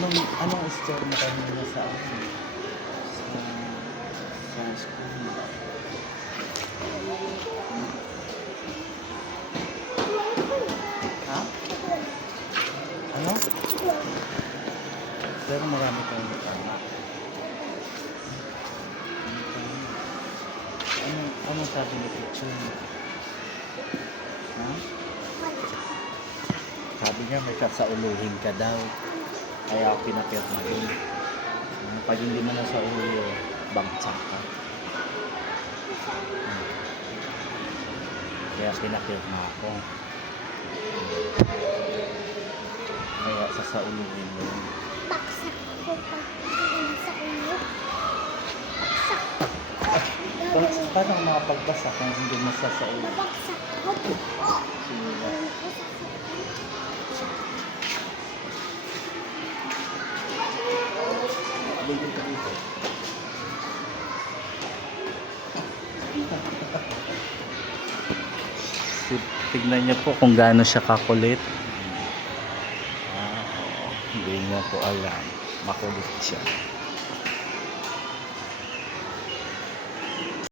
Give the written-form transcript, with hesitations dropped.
Anong store mo kanina sa school? Ha? Ano? Pero marami tayong tama. Anong sabi ni picture mo? Ha? Sabi niya may kasauluhin ka daw. Kaya pinapirma yun. Pag hindi mo na sa ulo, bangsak ka. Kaya pinapirma ako. Kaya sasauluhin mo yun. Baksak ko pag sa ulo. Baksak. Paano makapagbasa kung hindi mo sasauluhin? Babaksak ko. Tignan niyo po kung gaano siya kakulit. Hindi niya po alam. Makulit siya.